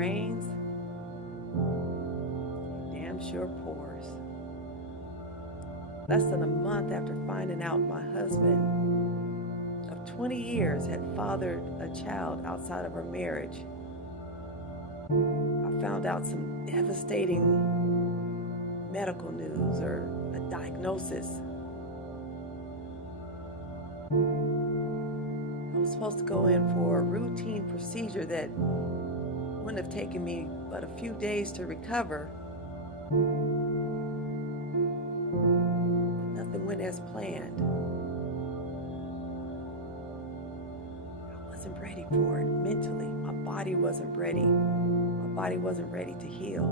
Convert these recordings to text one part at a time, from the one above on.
rains, it damn sure pours. Less than a month after finding out my husband of 20 years had fathered a child outside of our marriage, I found out some devastating medical news, or a diagnosis. I was supposed to go in for a routine procedure that wouldn't have taken me but a few days to recover. But nothing went as planned. I wasn't ready for it mentally. My body wasn't ready. My body wasn't ready to heal.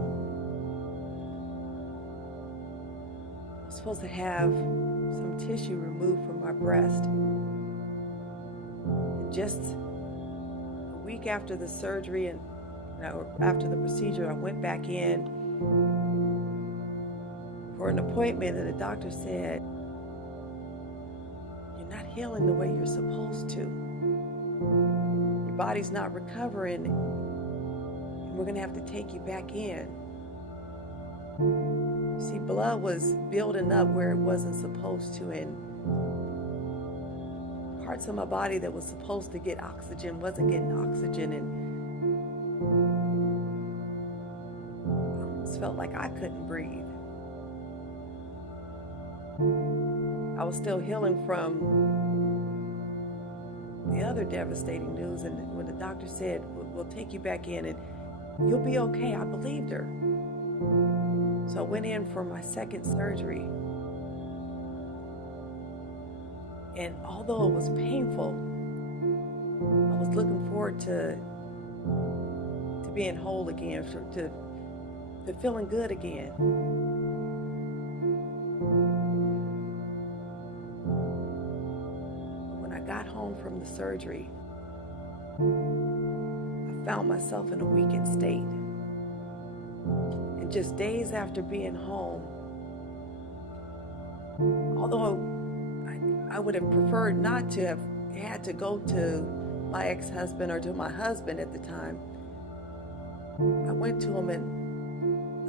I was supposed to have some tissue removed from my breast. And just a week after the surgery and after the procedure, I went back in for an appointment, and the doctor said, "You're not healing the way you're supposed to. Your body's not recovering, and we're going to have to take you back in." You see, blood was building up where it wasn't supposed to, and parts of my body that was supposed to get oxygen wasn't getting oxygen, and I almost felt like I couldn't breathe. I was still healing from the other devastating news, and when the doctor said, "We'll take you back in and you'll be okay," I believed her. So I went in for my second surgery. And although it was painful, I was looking forward to being whole again, to feeling good again. When I got home from the surgery, I found myself in a weakened state. And just days after being home, although I would have preferred not to have had to go to my ex-husband or to my husband at the time, I went to him and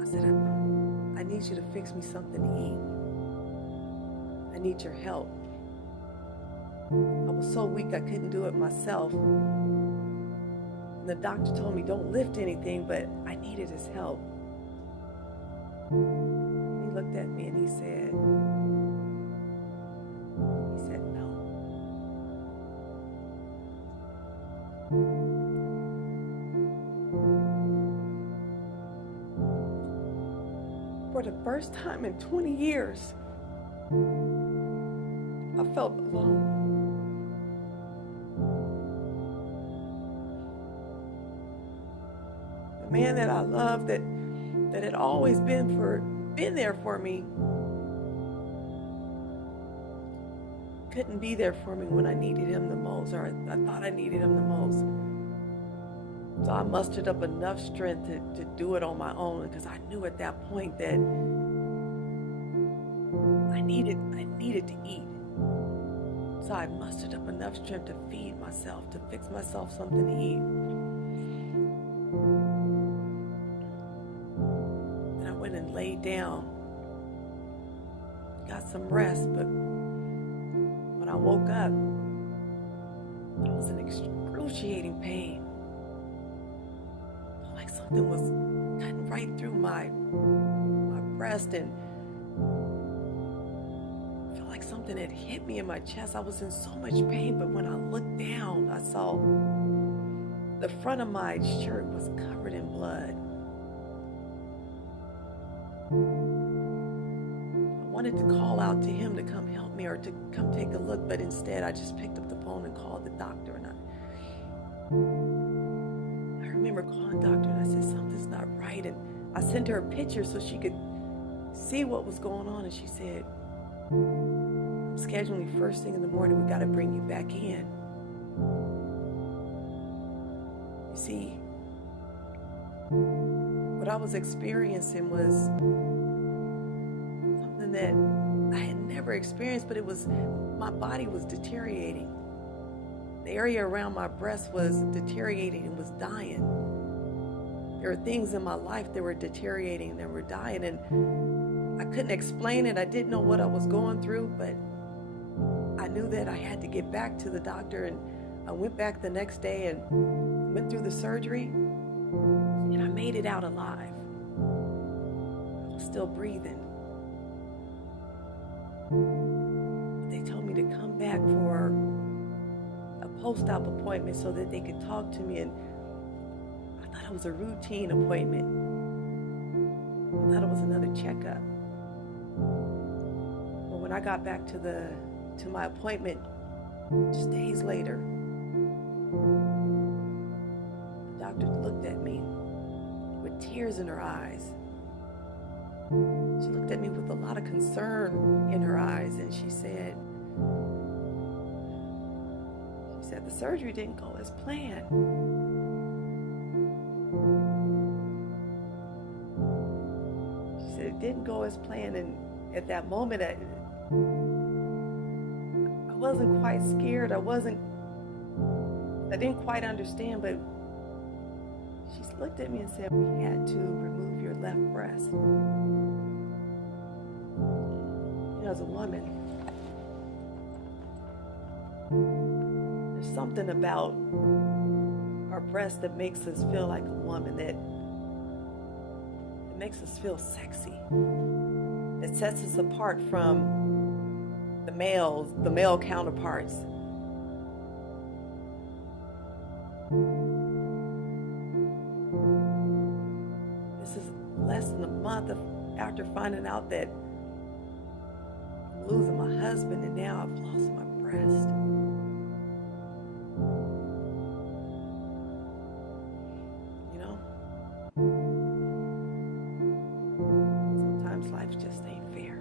I said, "I need you to fix me something to eat. I need your help." I was so weak I couldn't do it myself. And the doctor told me, "Don't lift anything," but I needed his help. And he looked at me and he said, "No." For the first time in 20 years, I felt alone. The man that I loved, that had always been there for me, couldn't be there for me when I needed him the most, or I thought I needed him the most. So I mustered up enough strength to do it on my own, because I knew at that point that I needed to eat. So I mustered up enough strength to feed myself, to fix myself something to eat. And I went and laid down, got some rest, but when I woke up, I was in excruciating pain. Like something was cutting right through my breast, and I felt like something had hit me in my chest. I was in so much pain, but when I looked down, I saw the front of my shirt was covered in blood. I wanted to call out to him to come help me or to come take a look, but instead I just picked up the phone and called the doctor. And I remember calling the doctor and I said, "Something's not right." And I sent her a picture so she could see what was going on. And she said, "I'm scheduling you first thing in the morning. We got to bring you back in." You see, what I was experiencing was something that I had never experienced, but my body was deteriorating. The area around my breast was deteriorating and was dying. there were things in my life that were deteriorating, that were dying, and I couldn't explain it. I didn't know what I was going through, but I knew that I had to get back to the doctor, and I went back the next day and went through the surgery, and I made it out alive. I was still breathing. They told me to come back for a post-op appointment so that they could talk to me, and I thought it was a routine appointment. I thought it was another checkup. But when I got back to my appointment just days later, the doctor looked at me with tears in her eyes. She looked at me with a lot of concern in her eyes, and she said, the surgery didn't go as planned. She said it didn't go as planned, and at that moment I wasn't quite scared. I didn't quite understand, but she looked at me and said, we had to remove your left breast. You know, as a woman, there's something about our breast that makes us feel like a woman, that it makes us feel sexy. It sets us apart from the male counterparts. This is less than a month after finding out that I'm losing my husband, and now I've lost my breast. Sometimes life just ain't fair.